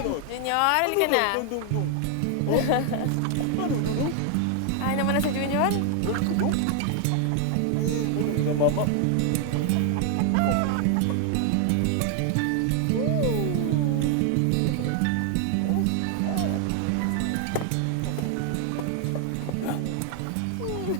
Junior, halika na. Kaya naman na si Junior. Mama.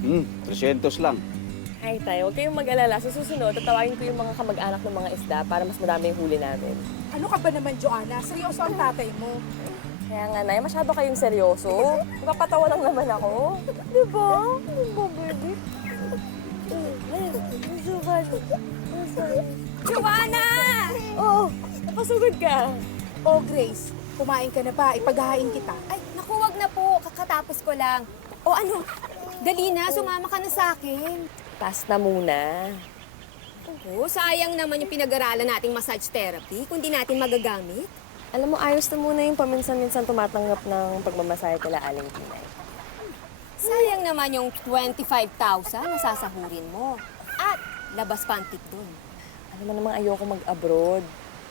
Hmm, 300 lang. Ay tayo, huwag kayong mag-alala. Sa susunod, tatawagin ko yung mga kamag-anak ng mga isda para mas madami yung huli namin. Ano ka ba naman, Joanna? Seryoso ang tatay mo. Kaya nga, Nay, masyado kayong seryoso. Magpapatawa lang naman ako. Di ba? Di ba, baby? Joanna! Oo, napasugod ka. Oh, Grace, kumain ka na ba? Ipaghahain kita. Ay, naku, wag na po. Kakatapos ko lang. O ano, dali na, sumama ka na sa akin. Pass na muna. Oo, sayang naman yung pinag-aralan nating massage therapy kung di natin magagamit. Alam mo, ayos na muna yung paminsan-minsan tumatanggap ng pagmamasaya kila Aling Tinay. Sayang naman yung 25,000 na sasahurin mo. At labas pa ang tip dun. Alam mo namang ayoko mag-abroad.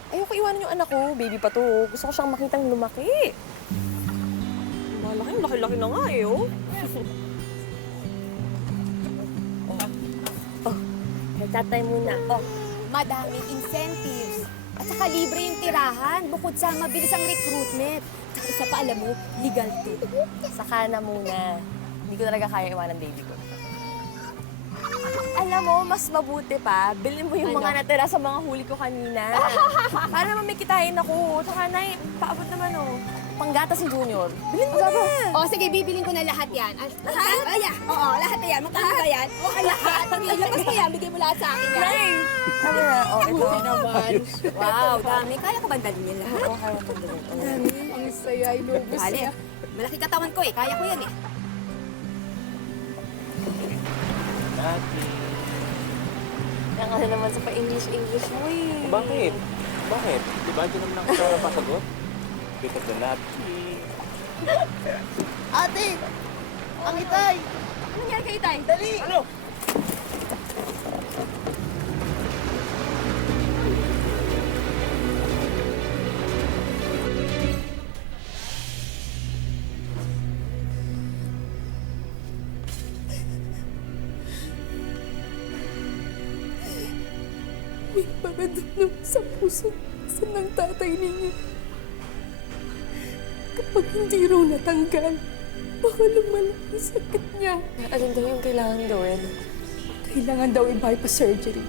Ayoko iwanan yung anak ko. Baby pa to. Gusto ko siyang makitang lumaki. Laki-laki na nga eh, oh. Nagtatay muna. Oh, madaming incentives. At saka libre yung tirahan bukod sa mabilis ang recruitment. Tsaka isa pa, alam mo, legal to. Saka na muna. Hindi ko talaga kaya iwanan baby ko. Alam mo, mas mabuti pa, bilhin mo yung Ano? mga natira sa mga huli ko kanina. Para naman may kitain ako. Tsaka, Nay, paabot naman, oh. Panggata si Junior. Bilhin mo na. O, sige, bibiling ko na lahat yan. Lahat? Ayan. Oo, lahat na yan. Magkano ba yan? O, lahat. Labas mo yan. Bigay mo lahat sa akin yan. Nay! Ano na? Oh, ito. naman. Wow, dami. Kaya ko ba dalhin yan lahat? Oo, kaya mo Dami. Ang saya, inubos Bale, niya. malaki katawan ko eh. Kaya ko yan eh. Kaya ka na naman sa pa-English mo eh. Bakit? Bakit? Di ba dyan naman ako sa pasagot? Because the lucky. Ate! Ang itay! Ano nangyari kay Tay? Dali! Ano? May paradulong sa puso sa ng tatay ninyo. Kapag hindi raw natanggal, baka lumala ang sakit niya. Ano daw yung kailangan gawin? Kailangan daw i-bypass surgery.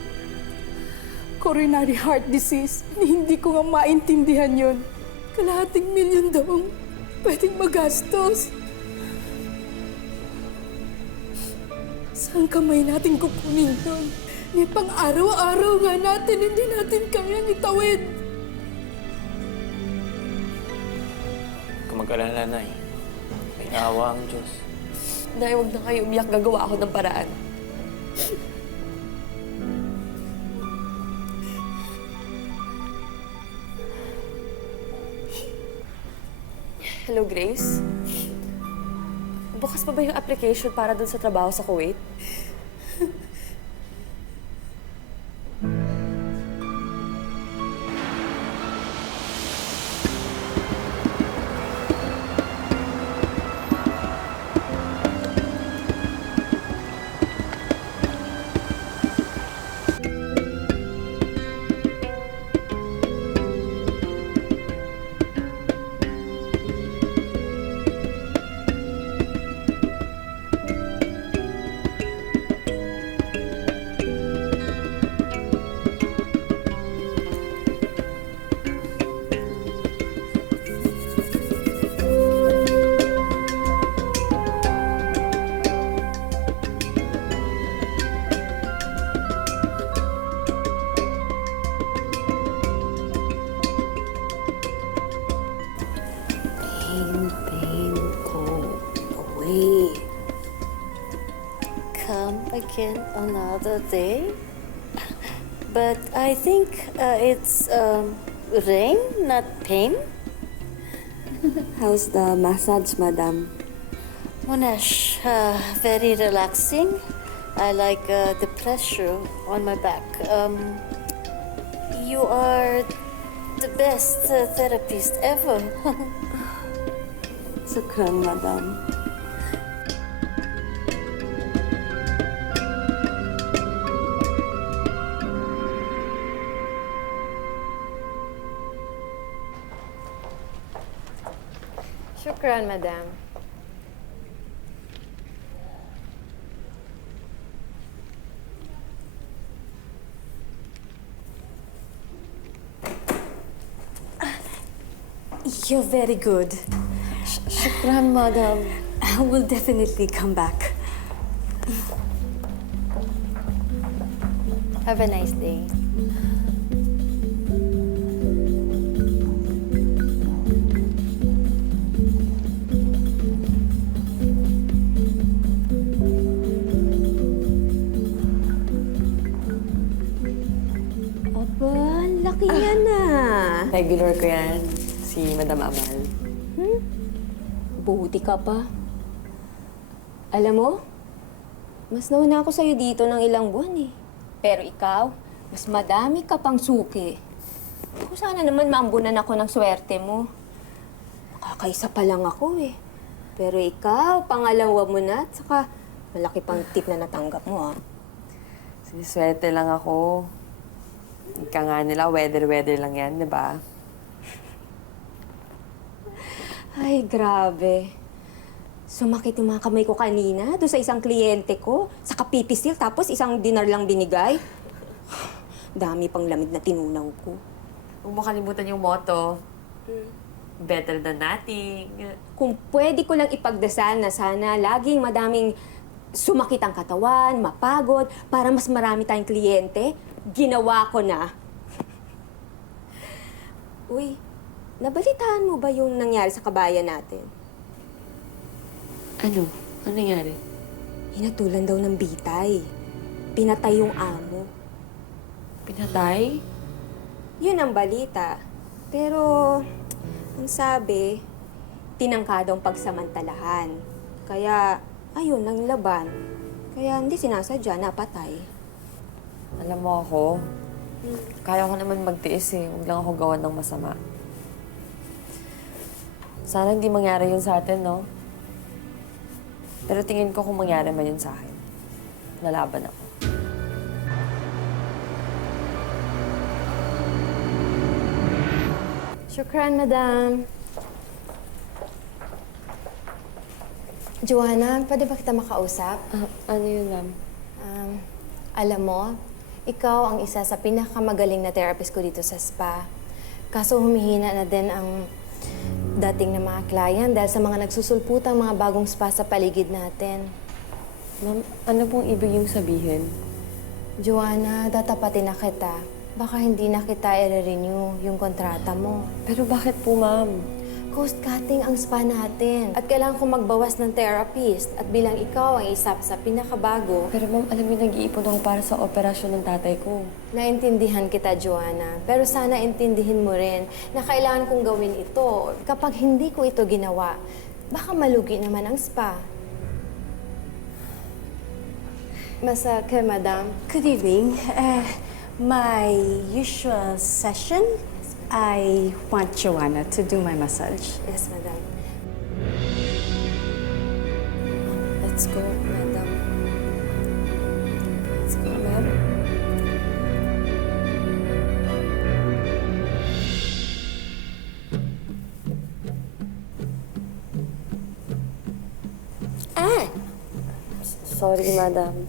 Coronary heart disease. Hindi ko nga maintindihan yon. Kalahating milyon daw ang pwedeng magastos. Saan kamay natin kukunin yun? May pang-araw-araw nga natin, hindi natin kayang itawid. Kung mag-alala, Nay. May awa ang Diyos. Nay, huwag na kayo umiyak. Gagawa ako ng paraan. Hello, Grace? Bukas pa ba yung application para dun sa trabaho sa Kuwait? Pain, go away. Come again another day. But I think it's rain, not pain. How's the massage, madam? Monash, very relaxing. I like the pressure on my back. You are the best therapist ever. شكرا مدام. Shukran, madam. You're very good. Shukran, madam. I will definitely come back. Have a nice day. Aba, ang laki niya na. Regular ko yan, si Madam Amal. Buti ka pa. Alam mo, mas nauna ako sa'yo dito ng ilang buwan eh. Pero ikaw, mas madami ka pang suki. Kung sana naman maambunan ako ng swerte mo. Nakakaisa pa lang ako eh. Pero ikaw, pangalawa mo na at saka malaki pang tip na natanggap mo ah. Siniswerte lang ako. Ika nga nila, weather lang yan, di ba? Ay, grabe. Sumakit yung mga kamay ko kanina doon sa isang kliyente ko. Sa kapipisil, tapos isang dinar lang binigay. Dami pang lamig na tinunaw ko. Huwag mo kalimutan yung motto. Better than nothing. Kung pwede ko lang ipagdasal na sana laging madaming sumakit ang katawan, mapagod, para mas marami tayong kliyente, ginawa ko na. Uy, nabalitaan mo ba yung nangyari sa kabayan natin? Ano? Ano nangyari? Hinatulan daw ng bitay. Pinatay yung amo. Pinatay? Yun ang balita. Pero, ang sabi, tinangka daw ang pagsamantalahan. Kaya, ayun, ang laban. Kaya hindi sinasadya, napatay. Alam mo ako, kaya ko naman magtiis eh. Huwag lang ako gawan ng masama. Sana hindi mangyari yun sa atin, no? Pero tingin ko kung mangyari man yun sa akin, nalaban ako. Shukran, madam. Joanna, pwede ba kita makausap? Ano yun, ma'am? Alam mo, ikaw ang isa sa pinakamagaling na therapist ko dito sa spa. Kaso humihina na din ang dating na mga client dahil sa mga nagsusulputang mga bagong spa sa paligid natin. Ma'am, ano pong ibig yung sabihin? Joanna, datapatin na kita. Baka hindi na kita i-renew yung kontrata mo. Pero bakit po, ma'am? Cost cutting ang spa natin. At kailangan kong magbawas ng therapist. At bilang ikaw ang isa sa pinakabago, Pero ma'am, alam mo, nag-iipon ako para sa operasyon ng tatay ko. naintindihan kita, Joanna. Pero sana intindihin mo rin na kailangan kong gawin ito. Kapag hindi ko ito ginawa, baka malugi naman ang spa. Masake, madam. Good evening. My usual session, I want Joanna to do my massage. Yes, madam. Let's go, madam. Let's go, ma'am. Sorry, madam.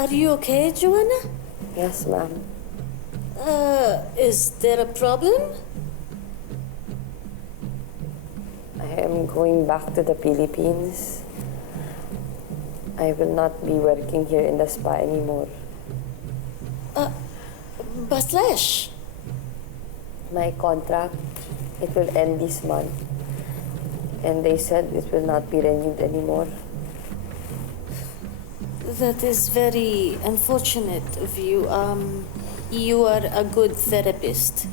Are you okay, Joanna? Yes, ma'am. Is there a problem? I am going back to the Philippines. I will not be working here in the spa anymore. Baslash. My contract, it will end this month. And they said it will not be renewed anymore. That is very unfortunate of you. You are a good therapist.